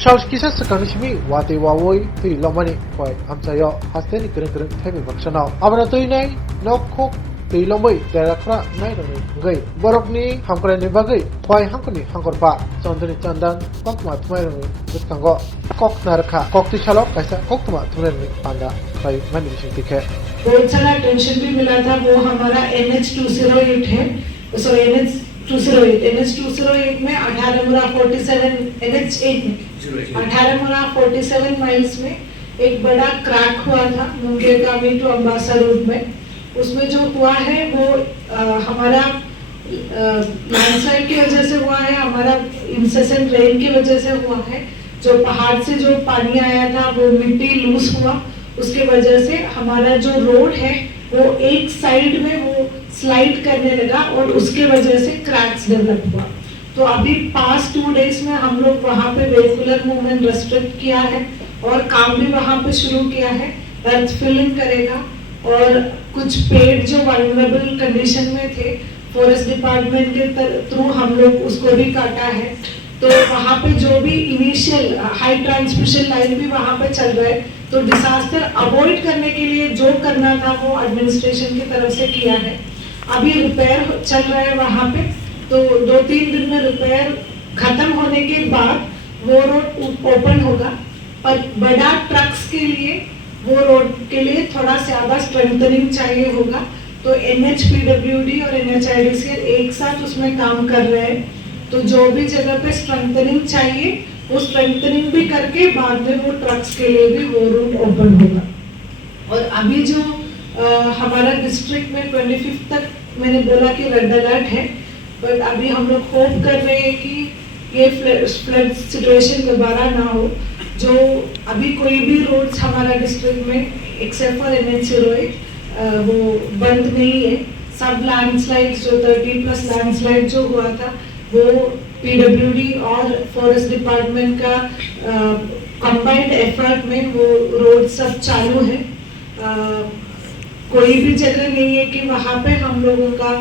Shaus kisah sekarang sini wate wawoi tui lomani koi amsayo hasten keren thebe baksanau abana tui nai nokhok tui lomai terakra nai rani ngai borokni hamkrai ni bagai koi hamkani hangkorpa chandani chandan kokma thmai rani buskango kok narkha kok ti chalok kaisa koktuma thmai rani panda koi mani bising tikhe बहुत सारा tension भी मिला था। वो हमारा NH208 है, sorry NH208 में 1847 NH8 में 1847 माइल्स में एक बड़ा क्रैक हुआ था मुंगेर गामी टू अम्बासा रोड में। उसमें जो हुआ है वो हमारा लैंडस्लाइड की वजह से हुआ है, हमारा इंसेसेंट रेन की वजह से हुआ है। जो पहाड़ से जो पानी आया था वो मिट्टी लूज हुआ, उसके वजह से हमारा जो रोड है वो एक साइड में वो स्लाइड करने लगा और उसके वजह से क्रैक्स डेवलप हुआ। तो अभी पास्ट 2 डेज में हम लोग वहाँ पे वेहिकुलर मूवमेंट रेस्ट्रिक्ट किया है और काम भी वहाँ पे शुरू किया है। अर्थ फिलिंग करेगा और कुछ पेड़ जो वल्नरेबल कंडीशन में थे फॉरेस्ट डिपार्टमेंट के थ्रू हम लोग उसको भी काटा है। तो वहाँ पे जो भी इनिशियल हाई ट्रांसमिशन लाइन भी वहाँ पे चल रहा है, तो डिजास्टर अवॉइड करने के लिए जो करना था वो एडमिनिस्ट्रेशन की तरफ से किया है। अभी रिपेयर चल रहा है वहाँ पे, तो 2-3 दिन में रिपेयर खत्म होने के बाद वो रोड ओपन होगा। पर बड़ा ट्रक्स के लिए वो रोड के लिए थोड़ा ज्यादा स्ट्रेंथनिंग चाहिए होगा। तो NHPWD और NHIDCL एक साथ उसमें काम कर रहे हैं। तो जो भी जगह पे स्ट्रेंथनिंग चाहिए वो स्ट्रेंथनिंग भी करके बाद में वो ट्रक्स के लिए भी वो रूट ओपन होगा। और अभी जो हमारा डिस्ट्रिक्ट में 25 तक मैंने बोला कि रेड अलर्ट है, बट अभी हम लोग होप कर रहे हैं कि ये फ्लड सिचुएशन दोबारा ना हो। जो अभी कोई भी रोड्स हमारा डिस्ट्रिक्ट में एक्सेप्ट फॉर NH08 वो बंद नहीं है। सब लैंडस्लाइड जो 30+ लैंडस्लाइड जो हुआ था वो PWD और फॉरेस्ट डिपार्टमेंट का कंबाइंड एफर्ट में वो रोड सब चालू है। कोई भी जगह नहीं है कि वहाँ पे हम लोगों का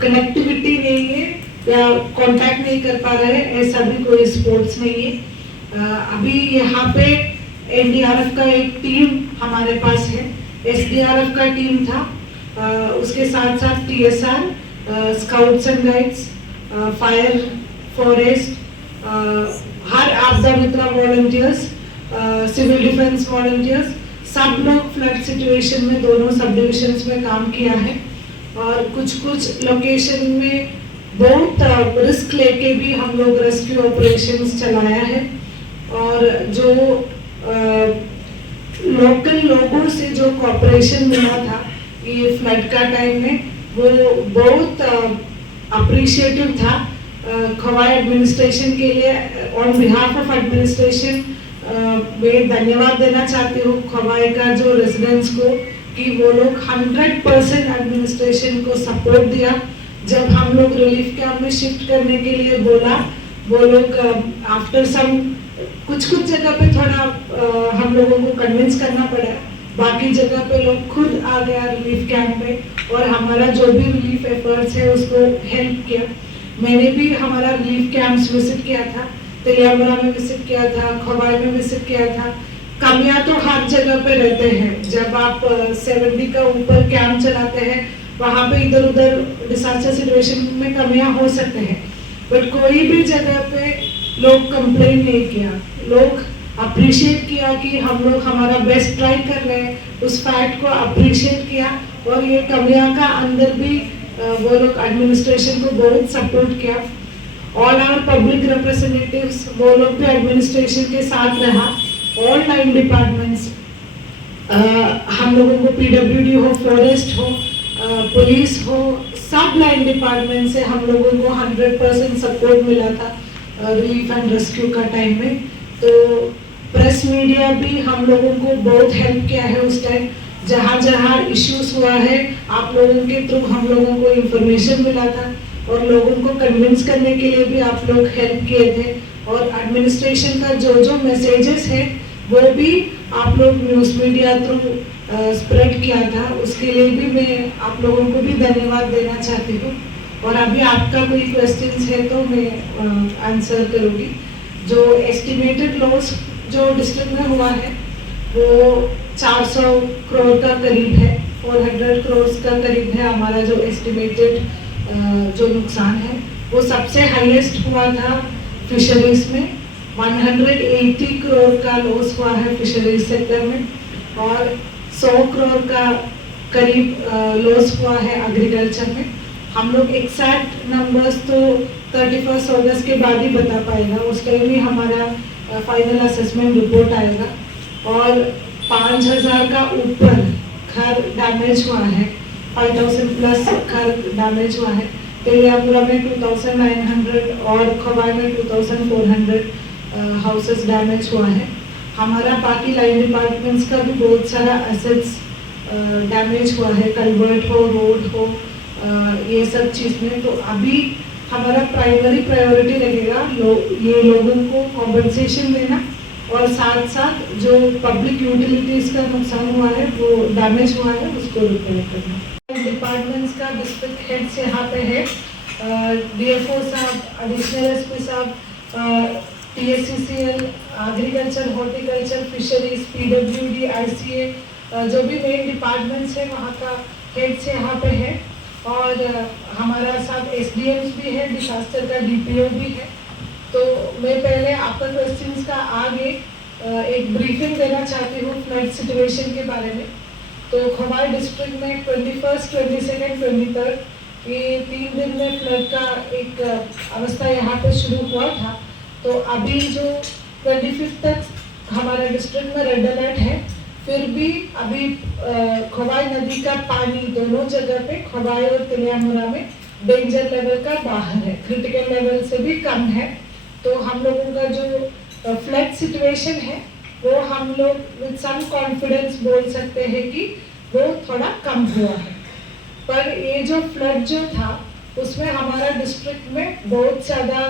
कनेक्टिविटी नहीं है या कांटेक्ट नहीं कर पा रहे हैं, ऐसा भी कोई स्पोर्ट्स नहीं है। अभी यहाँ पे NDRF का एक टीम हमारे पास है, SDRF का टीम था, उसके साथ साथ TSR, scouts and guides, fire, forest, हर आपदा मित्र वॉलंटियर्स, सिविल डिफेंस वॉलंटियर्स, सब लोग फ्लड सिचुएशन में दोनों सब डिविजन्स में काम किया है। और कुछ लोकेशन में बहुत रिस्क लेके भी हम लोग रेस्क्यू ऑपरेशंस चलाया है। और जो लोकल लोगों से जो कोऑपरेशन मिला था ये फ्लड का टाइम में वो बहुत अप्रिशिएटिव था। खवाई एडमिनिस्ट्रेशन के लिए ऑन बिहाफ ऑफ एडमिनिस्ट्रेशन मैं धन्यवाद देना चाहती हूँ खवाई का जो रेजिडेंट्स को कि वो लोग 100% एडमिनिस्ट्रेशन को सपोर्ट दिया। जब हम लोग रिलीफ कैंप में शिफ्ट करने के लिए बोला, वो लोग आफ्टर सम कुछ जगह पे थोड़ा हम लोगों को कन्विंस करना पड़ा, बाकी जगह पे लोग खुद आ गया रिलीफ कैंप पे और हमारा जो भी रिलीफ एफर्ट्स है उसको हेल्प किया। मैंने भी हमारा रिलीफ कैंप्स विजिट किया था, तेलियामुरा में विजिट किया था, खवाई में विजिट किया था। कमियां तो हर जगह पे रहते हैं, जब आप 70 का ऊपर कैंप चलाते हैं वहाँ पे इधर उधर डिजास्टर सिचुएशन में कमियां हो सकते हैं, बट कोई भी जगह पे लोग कंप्लेन नहीं किया, लोग अप्रिशिएट किया कि हम लोग हमारा बेस्ट ट्राई कर रहे हैं, उस फैक्ट को अप्रिशिएट किया। और ये कमियां का अंदर भी वो लोग एडमिनिस्ट्रेशन को बहुत सपोर्ट किया। ऑल आवर पब्लिक रिप्रेजेंटेटिव्स वो लोग भी एडमिनिस्ट्रेशन के साथ रहा। ऑल 9 डिपार्टमेंट्स, हम लोगों को PWD हो, फॉरेस्ट हो, पुलिस हो, सब 9 डिपार्टमेंट से हम लोगों को 100% सपोर्ट मिला था रिलीफ एंड रेस्क्यू का टाइम में। तो प्रेस मीडिया भी हम लोगों को बहुत हेल्प किया है उस टाइम। जहाँ जहाँ इश्यूज हुआ है आप लोगों के थ्रू हम लोगों को इंफॉर्मेशन मिला था और लोगों को कन्विंस करने के लिए भी आप लोग हेल्प किए थे। और एडमिनिस्ट्रेशन का जो मैसेजेस है वो भी आप लोग न्यूज़ मीडिया थ्रू स्प्रेड किया था, उसके लिए भी मैं आप लोगों को भी धन्यवाद देना चाहती हूँ। और अभी आपका कोई क्वेश्चंस है तो मैं आंसर करूँगी। जो एस्टिमेटेड लॉस जो डिस्ट्रिक्ट में हुआ है वो 400 करोड़ का करीब है, 400 करोड़ का करीब है हमारा जो एस्टिमेटेड जो नुकसान है। वो सबसे हाईएस्ट हुआ था फिशरीज में, 180 करोड़ का लॉस हुआ है फिशरीज सेक्टर में, और 100 करोड़ का करीब लॉस हुआ है एग्रीकल्चर में। हम लोग एग्जैक्ट नंबर्स तो 31 अगस्त के बाद ही बता पाएगा, उस टाइम ही हमारा फाइनल असेसमेंट रिपोर्ट आएगा। और 5000 का ऊपर घर डैमेज हुआ है, 5000 प्लस घर डैमेज हुआ है। तेलियापुरा में 2900 और खवाई में 2400 हाउसेस डैमेज हुआ है। हमारा बाकी लाइन डिपार्टमेंट्स का भी बहुत सारा एसेट्स डैमेज हुआ है, कल्वर्ट हो, रोड हो, ये सब चीज़ में। तो अभी हमारा प्राइमरी प्रायोरिटी रहेगा ये लोगों को कॉम्पनसेशन देना, और साथ साथ जो पब्लिक यूटिलिटीज़ का नुकसान हुआ है, वो डैमेज हुआ है, उसको रिपेयर करना। डिपार्टमेंट्स का डिस्ट्रिक्ट हेड्स यहाँ पे है, DFO साहब, एडिशनल SP साहब, TSCCL, agriculture, horticulture, fisheries, PWD, ICA, जो भी मेन डिपार्टमेंट्स है वहाँ का हेड्स यहाँ पे है। और हमारा साथ SDMs भी है, डिजास्टर का DPO भी है। तो मैं पहले आपका क्वेश्चंस का आगे एक ब्रीफिंग देना चाहती हूँ फ्लड सिचुएशन के बारे में। तो खवाई डिस्ट्रिक्ट में 21, 22, 23 ये 3 दिन में फ्लड का एक अवस्था यहाँ पे शुरू हुआ था। तो अभी जो 25 तक हमारा डिस्ट्रिक्ट में रेड अलर्ट है, फिर भी अभी खवाई नदी का पानी दोनों जगह पे, खवाई और तेलियामुरा में डेंजर लेवल का बाहर है, क्रिटिकल लेवल से भी कम है। तो हम लोगों का जो फ्लड सिचुएशन है वो हम लोग विद सम कॉन्फिडेंस बोल सकते हैं कि वो थोड़ा कम हुआ है। पर ये जो फ्लड जो था उसमें हमारा डिस्ट्रिक्ट में बहुत ज़्यादा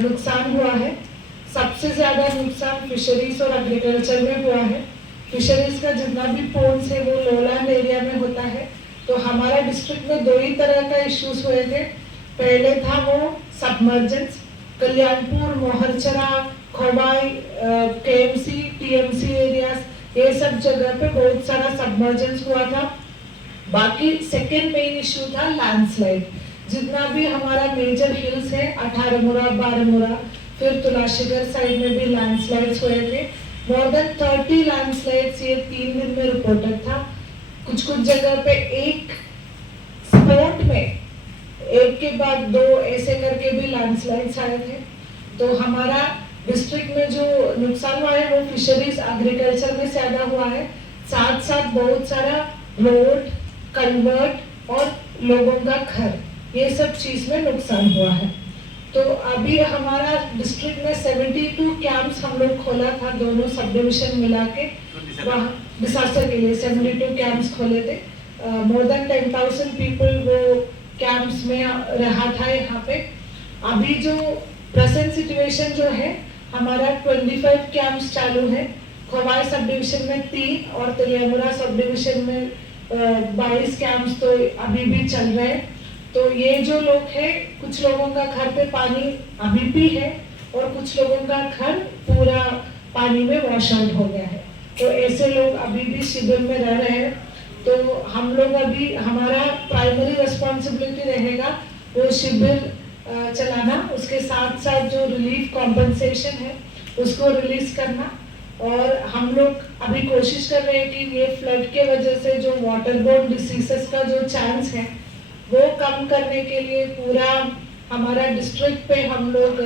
नुकसान हुआ है। सबसे ज़्यादा नुकसान फिशरीज और एग्रीकल्चर में हुआ है। फिशरीज का जितना भी पोर्ट्स है वो लोलैंड एरिया में होता है। तो हमारा डिस्ट्रिक्ट में 2 ही तरह का इश्यूज हुए थे। पहले था वो submergence, Kalyanpur, Moharchara, Khowai, KMC, TMC areas, ये सब जगह पे बहुत सारा सबमर्जेंस हुआ था। बाकी सेकेंड मेन इशू था लैंडस्लाइड। जितना भी हमारा मेजर हिल्स है, 18मुरा, 12मुरा, फिर तुलाशीगढ़ साइड में भी लैंडस्लाइड्स हुए थे। मोर देन 30 लैंडस्लाइड्स ये 3 दिन में रिपोर्टेड था। कुछ कुछ जगह पे एक स्पॉट में एक के बाद 2 ऐसे करके भी लैंडस्लाइड्स आए थे। तो हमारा डिस्ट्रिक्ट में जो नुकसान हुआ है वो फिशरीज, एग्रीकल्चर में ज्यादा हुआ है। साथ साथ बहुत सारा रोड, कन्वर्ट और लोगों का घर, ये सब चीज में नुकसान हुआ है। तो अभी हमारा डिस्ट्रिक्ट में 72 कैंप्स हम लोग खोला था, दोनों सब डिविजन मिला के, वहाँ डिजास्टर के लिए 72 कैंप्स खोले थे। मोर देन 10,000 पीपल वो कैंप्स में रहा था यहाँ पे। अभी जो प्रेजेंट सिचुएशन जो है, हमारा 25 कैंप्स चालू है। खवाई सब डिविजन में 3 और तेलियामुरा सब डिविजन में 22 कैंप्स तो अभी भी चल रहे हैं। तो ये जो लोग हैं, कुछ लोगों का घर पे पानी अभी भी है और कुछ लोगों का घर पूरा पानी में वॉश आउट हो गया है। तो ऐसे लोग अभी भी शिविर में रह रहे हैं। तो हम लोग अभी, हमारा प्राइमरी रिस्पॉन्सिबिलिटी रहेगा वो शिविर चलाना, उसके साथ साथ जो रिलीफ कॉम्पनसेशन है उसको रिलीज करना। और हम लोग अभी कोशिश कर रहे हैं कि ये फ्लड के वजह से जो वाटरबोर्न डिसीजेस का जो चांस है वो कम करने के लिए पूरा हमारा डिस्ट्रिक्ट पे हम लोग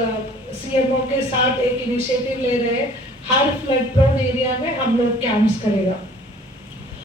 CMO के साथ एक इनिशिएटिव ले रहे हैं। हर फ्लड प्रोन एरिया में हम लोग कैंप्स करेगा।